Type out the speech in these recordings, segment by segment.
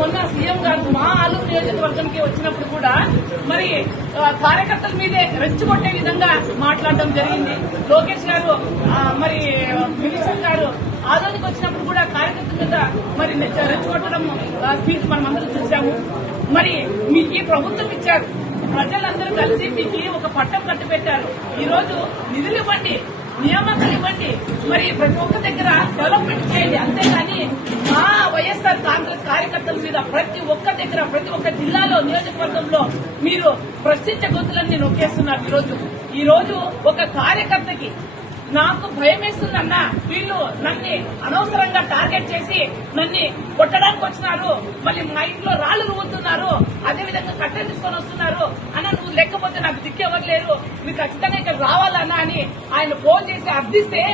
మొన్న సీఎం గారు మా ఆలూరు నియోజకవర్గానికి వచ్చినప్పుడు కూడా మరి కార్యకర్తల మీదే రెచ్చగొట్టే విధంగా మాట్లాడడం జరిగింది. లోకేష్ గారు మరి మినిస్టర్ గారు ఆదోనికి వచ్చినప్పుడు కూడా కార్యకర్తల మీద మరి రెచ్చగొట్టడం స్పీచ్ మనం అందరూ చూసాము. మరి మీకు ఈ ప్రభుత్వం ఇచ్చారు, ప్రజలందరూ కలిసి మీకు ఒక పట్టం కట్టిపెట్టారు. ఈ రోజు నిధులు ఇవ్వండి, నియామకాలు ఇవ్వండి, మరి ప్రతి ఒక్క దగ్గర డెవలప్మెంట్ చేయండి. అంతేగాని మా వైఎస్ఆర్ కాంగ్రెస్ కార్యకర్తల మీద ప్రతి ఒక్క దగ్గర ప్రతి ఒక్క జిల్లాలో నియోజకవర్గంలో మీరు ప్రశ్నించే గొంతులన్నీ నొక్కేస్తున్నారు. ఈ రోజు ఒక కార్యకర్తకి నాకు భయం వేస్తుందన్నా, వీళ్ళు నన్ను అనవసరంగా టార్గెట్ చేసి నన్ను కొట్టడానికి వచ్చినారు, మళ్ళీ మా ఇంట్లో రాళ్లు రువ్వుతున్నారు, అదేవిధంగా కట్టెలు తీసుకొని వస్తున్నారు అన్న, నువ్వు లేకపోతే నాకు దిక్కెవరు లేరు, మీరు ఖచ్చితంగా ఇక్కడ రావాలన్నా అని ఆయన ఫోన్ చేసి అర్థిస్తే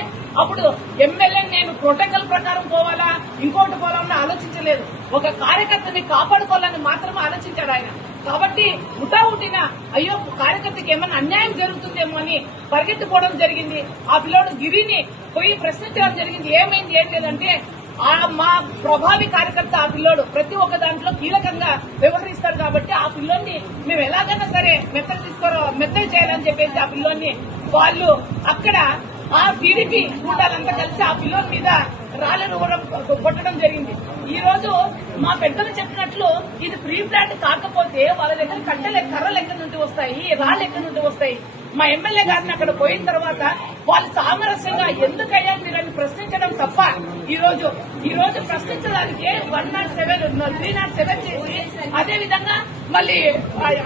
అప్పుడు ఎమ్మెల్యే నేను ప్రోటోకాల్ ప్రకారం పోవాలా ఇంకోటి పోవాలన్నా ఆలోచించలేదు. ఒక కార్యకర్తని కాపాడుకోవాలని మాత్రమే ఆలోచించాడు ఆయన. కాబట్టి ఉటావుటిన అయ్యో కార్యకర్తకి ఏమన్నా అన్యాయం జరుగుతుందేమో అని పరిగెత్తిపోవడం జరిగింది. ఆ పిల్లోడు గిరిని పోయి ప్రశ్నించడం జరిగింది. ఏమైంది ఏం లేదంటే మా ప్రభావి కార్యకర్త ఆ పిల్లోడు ప్రతి ఒక్క దాంట్లో కీలకంగా వ్యవహరిస్తారు కాబట్టి ఆ పిల్లోని మేము ఎలాగైనా సరే మెత్తగా చేయాలని చెప్పేసి ఆ పిల్లోని వాళ్ళు అక్కడ ఆ టీడీపీ కూటాలంతా కలిసి ఆ పిల్లోని మీద రాళ్లను కొట్టడం జరిగింది. ఈ రోజు మా పెద్దలు చెప్పినట్లు ఇది ప్రీ ప్లాంట్ కాకపోతే వాళ్ళ దగ్గర కర్రలు ఎక్కడి నుండి వస్తాయి, రాళ్లు ఎక్కడి నుండి వస్తాయి. మా ఎమ్మెల్యే గారిని అక్కడ పోయిన తర్వాత వాళ్ళు సామరస్యంగా ఎందుకయ్యా మీరని ప్రశ్నించడం తప్ప ఈ రోజు ప్రశ్నించడానికి 307 చేసి అదే విధంగా మళ్ళీ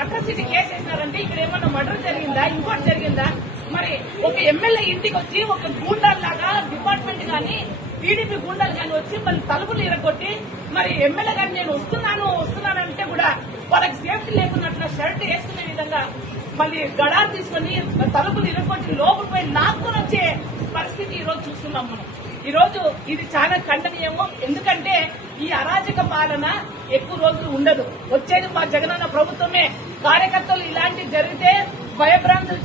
అట్రాసిటీ కేసు వేసినారంటే ఇక్కడ ఏమన్నా మర్డర్ జరిగిందా, ఇంకోటి జరిగిందా? మరి ఒక ఎమ్మెల్యే ఇంటికి వచ్చి ఒక గూండాల్లాగా డిపార్ట్మెంట్ గాని టీడీపీ గూండాలు కానీ వచ్చి మళ్ళీ తలుపులు ఇరగొట్టి మరి ఎమ్మెల్యే గారు నేను వస్తున్నానంటే కూడా వాళ్ళకి సేఫ్టీ లేకున్నట్లు షర్ట్ వేసుకునే విధంగా మళ్ళీ గడాలు తీసుకుని తలుపులు ఇరగొట్టి లోపల పోయి లాక్కొని వచ్చే పరిస్థితి ఈ రోజు చూస్తున్నాం మనం. ఈ రోజు ఇది చాలా ఖండనీయము. ఎందుకంటే ఈ అరాజక పాలన ఎక్కువ రోజులు ఉండదు. వచ్చేది మా జగనన్న ప్రభుత్వమే. కార్యకర్తలు ఇలాంటివి జరిగితే భయభ్రాంతులు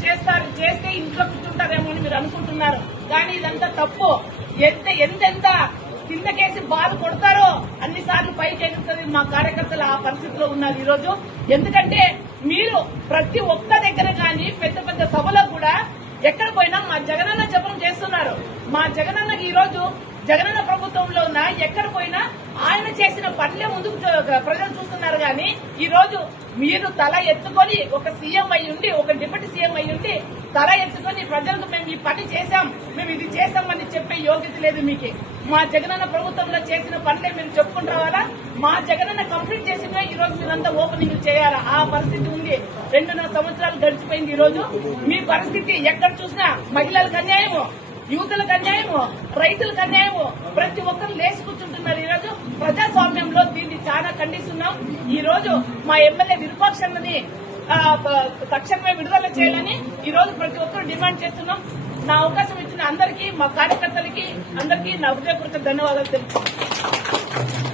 చేస్తే ఇంట్లో కూర్చుంటారేమో అని మీరు అనుకుంటున్నారు. కానీ ఇదంతా తప్పు. ఎంతెంత కిందకేసి బాధ కొడతారో అన్నిసార్లు పైకి ఎగురుతుంది. మా కార్యకర్తలు ఆ పరిస్థితిలో ఉన్నారు ఈ రోజు. ఎందుకంటే మీరు ప్రతి ఒక్క దగ్గర కానీ పెద్ద పెద్ద సభలో కూడా ఎక్కడ పోయినా మా జగనన్న జపం చేస్తున్నారు. మా జగనన్నకి ఈ రోజు జగనన్న ప్రభుత్వంలో ఉన్న ఎక్కడ పోయినా ఆయన చేసిన పనులే ముందుకు ప్రజలు చూస్తున్నారు. కానీ ఈ రోజు మీరు తల ఎత్తుకొని ఒక సీఎం అయి ఉండి ఒక డిప్యూటీ సీఎం అయి ఉండి తల ఎత్తుకొని ప్రజలకు మేము ఈ పని చేశాం, మేము ఇది చేశామని చెప్పే యోగ్యత లేదు మీకు. మా జగనన్న ప్రభుత్వంలో చేసిన పనులే మీరు చెప్పుకుని రావాలా? మా జగనన్న కంప్లీట్ చేసిన ఈ రోజు మీరంతా ఓపెనింగ్ చేయాలా? ఆ పరిస్థితి ఉంది. 2.5 సంవత్సరాలు గడిచిపోయింది. ఈ రోజు మీ పరిస్థితి ఎక్కడ చూసినా మహిళలకు అన్యాయము, యువతులకు అన్యాయము, రైతులకు అన్యాయము, ప్రతి ఒక్కరు లేచి కూర్చుంటున్నారు. ఈ రోజు ప్రజాస్వామ్యంలో దీన్ని చాలా ఖండిస్తున్నాం. ఈ రోజు మా ఎమ్మెల్యే విరూపాక్షని తక్షణమే విడుదల చేయాలని ఈ రోజు ప్రతి ఒక్కరు డిమాండ్ చేస్తున్నాం. నా అవకాశం ఇచ్చిన అందరికీ, మా కార్యకర్తలకి అందరికీ నా హృదయపూర్వక ధన్యవాదాలు తెలుపుతున్నాను.